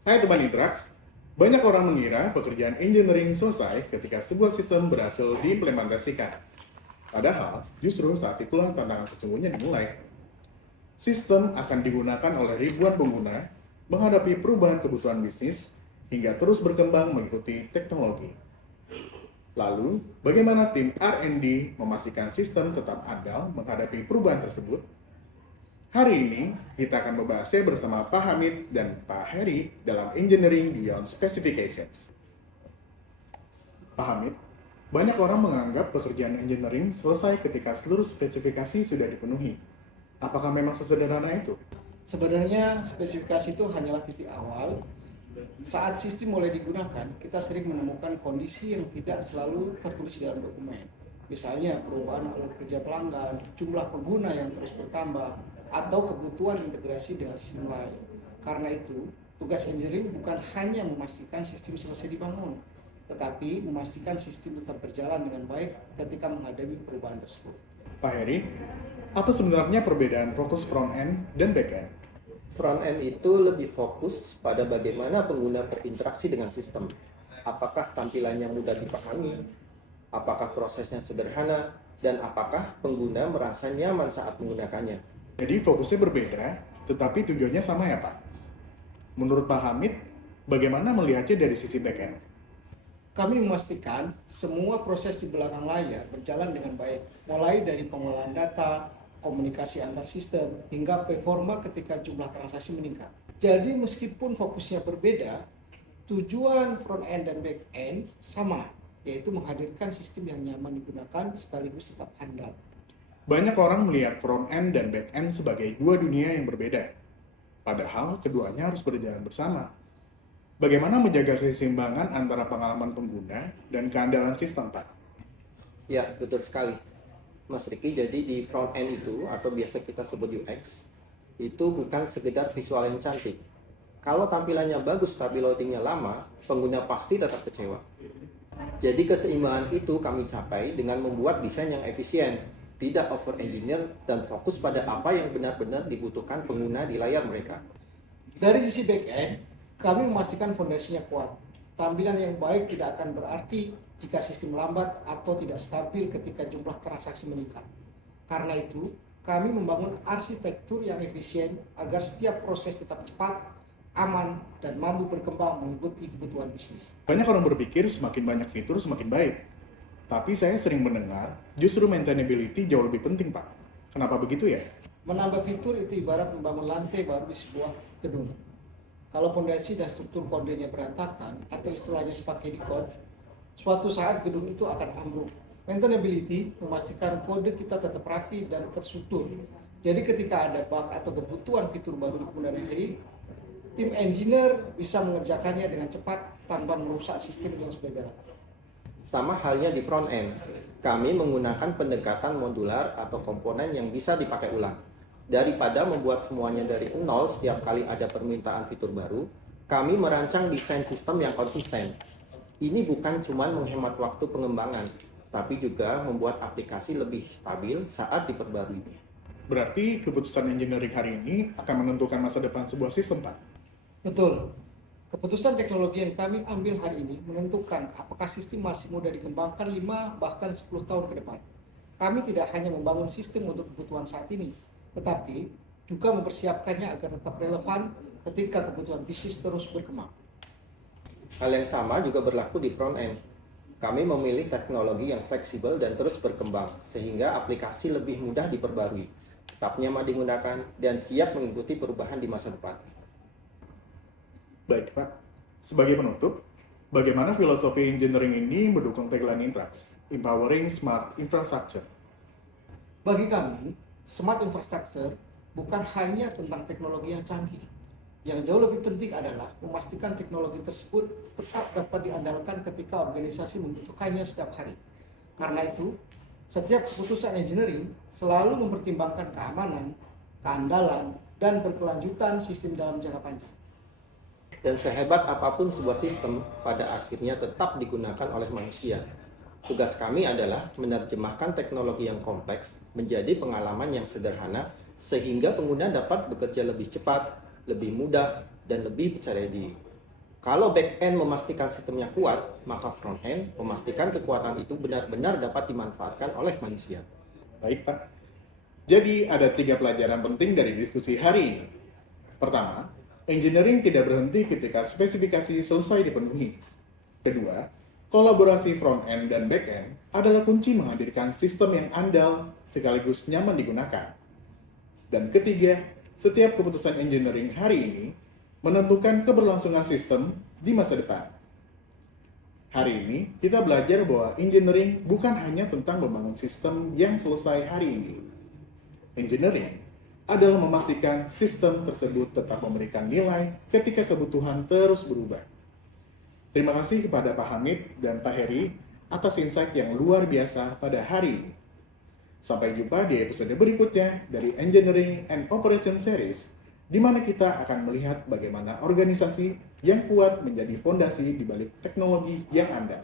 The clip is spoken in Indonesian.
Hai teman Intrax, banyak orang mengira pekerjaan engineering selesai ketika sebuah sistem berhasil diimplementasikan. Padahal, justru saat itulah tantangan sesungguhnya dimulai. Sistem akan digunakan oleh ribuan pengguna, menghadapi perubahan kebutuhan bisnis, hingga terus berkembang mengikuti teknologi. Lalu, bagaimana tim R&D memastikan sistem tetap andal menghadapi perubahan tersebut? Hari ini, kita akan membahasnya bersama Pak Hamid dan Pak Heri dalam Engineering Beyond Specifications. Pak Hamid, banyak orang menganggap pekerjaan engineering selesai ketika seluruh spesifikasi sudah dipenuhi. Apakah memang sesederhana itu? Sebenarnya spesifikasi itu hanyalah titik awal. Saat sistem mulai digunakan, kita sering menemukan kondisi yang tidak selalu tertulis di dalam dokumen. Misalnya perubahan alat kerja pelanggan, jumlah pengguna yang terus bertambah, atau kebutuhan integrasi dengan sistem lain. Karena itu, tugas engineering bukan hanya memastikan sistem selesai dibangun, tetapi memastikan sistem tetap berjalan dengan baik ketika menghadapi perubahan tersebut. Pak Heri, apa sebenarnya perbedaan fokus front-end dan back-end? Front-end itu lebih fokus pada bagaimana pengguna berinteraksi dengan sistem. Apakah tampilannya mudah dipahami, apakah prosesnya sederhana, dan apakah pengguna merasa nyaman saat menggunakannya. Jadi fokusnya berbeda, tetapi tujuannya sama ya Pak? Menurut Pak Hamid, bagaimana melihatnya dari sisi back-end? Kami memastikan semua proses di belakang layar berjalan dengan baik, mulai dari pengolahan data, komunikasi antar sistem, hingga performa ketika jumlah transaksi meningkat. Jadi meskipun fokusnya berbeda, tujuan front-end dan back-end sama, yaitu menghadirkan sistem yang nyaman digunakan sekaligus tetap handal. Banyak orang melihat front-end dan back-end sebagai dua dunia yang berbeda. Padahal keduanya harus berjalan bersama. Bagaimana menjaga keseimbangan antara pengalaman pengguna dan keandalan sistem, Pak? Ya, betul sekali. Mas Riki, jadi di front-end itu, atau biasa kita sebut UX, itu bukan sekedar visual yang cantik. Kalau tampilannya bagus tapi loadingnya lama, pengguna pasti tetap kecewa. Jadi keseimbangan itu kami capai dengan membuat desain yang efisien, tidak over-engineer, dan fokus pada apa yang benar-benar dibutuhkan pengguna di layar mereka. Dari sisi back-end, kami memastikan fondasinya kuat. Tampilan yang baik tidak akan berarti jika sistem lambat atau tidak stabil ketika jumlah transaksi meningkat. Karena itu, kami membangun arsitektur yang efisien agar setiap proses tetap cepat, aman, dan mampu berkembang mengikuti kebutuhan bisnis. Banyak orang berpikir semakin banyak fitur semakin baik. Tapi saya sering mendengar justru maintainability jauh lebih penting, Pak. Kenapa begitu ya? Menambah fitur itu ibarat membangun lantai baru di sebuah gedung. Kalau fondasi dan struktur kodenya berantakan atau istilahnya spaghetti code, suatu saat gedung itu akan ambruk. Maintainability memastikan kode kita tetap rapi dan terstruktur. Jadi ketika ada bug atau kebutuhan fitur baru di kemudian hari, tim engineer bisa mengerjakannya dengan cepat tanpa merusak sistem yang sudah jalan. Sama halnya di front-end, kami menggunakan pendekatan modular atau komponen yang bisa dipakai ulang. Daripada membuat semuanya dari nol setiap kali ada permintaan fitur baru, kami merancang desain sistem yang konsisten. Ini bukan cuma menghemat waktu pengembangan, tapi juga membuat aplikasi lebih stabil saat diperbarui. Berarti keputusan engineering hari ini akan menentukan masa depan sebuah sistem, Pak. Betul. Keputusan teknologi yang kami ambil hari ini menentukan apakah sistem masih mudah dikembangkan 5 bahkan 10 tahun ke depan. Kami tidak hanya membangun sistem untuk kebutuhan saat ini, tetapi juga mempersiapkannya agar tetap relevan ketika kebutuhan bisnis terus berkembang. Hal yang sama juga berlaku di front-end. Kami memilih teknologi yang fleksibel dan terus berkembang, sehingga aplikasi lebih mudah diperbarui, tetap nyaman digunakan, dan siap mengikuti perubahan di masa depan. Baik, Pak. Sebagai penutup, bagaimana filosofi engineering ini mendukung tagline Intrax, Empowering Smart Infrastructure? Bagi kami, smart infrastructure bukan hanya tentang teknologi yang canggih. Yang jauh lebih penting adalah memastikan teknologi tersebut tetap dapat diandalkan ketika organisasi membutuhkannya setiap hari. Karena itu, setiap keputusan engineering selalu mempertimbangkan keamanan, keandalan, dan berkelanjutan sistem dalam jangka panjang. Dan sehebat apapun sebuah sistem, pada akhirnya tetap digunakan oleh manusia. Tugas kami adalah menerjemahkan teknologi yang kompleks menjadi pengalaman yang sederhana, sehingga pengguna dapat bekerja lebih cepat, lebih mudah, dan lebih percaya diri. Kalau back end memastikan sistemnya kuat, maka front end memastikan kekuatan itu benar-benar dapat dimanfaatkan oleh manusia. Baik, Pak. Jadi ada 3 pelajaran penting dari diskusi hari ini. Pertama, engineering tidak berhenti ketika spesifikasi selesai dipenuhi. Kedua, kolaborasi front end dan back end adalah kunci menghadirkan sistem yang andal sekaligus nyaman digunakan. Dan ketiga, setiap keputusan engineering hari ini menentukan keberlangsungan sistem di masa depan. Hari ini, kita belajar bahwa engineering bukan hanya tentang membangun sistem yang selesai hari ini. Engineering adalah memastikan sistem tersebut tetap memberikan nilai ketika kebutuhan terus berubah. Terima kasih kepada Pak Hamid dan Pak Heri atas insight yang luar biasa pada hari ini. Sampai jumpa di episode berikutnya dari Engineering and Operation Series, di mana kita akan melihat bagaimana organisasi yang kuat menjadi fondasi di balik teknologi yang andal.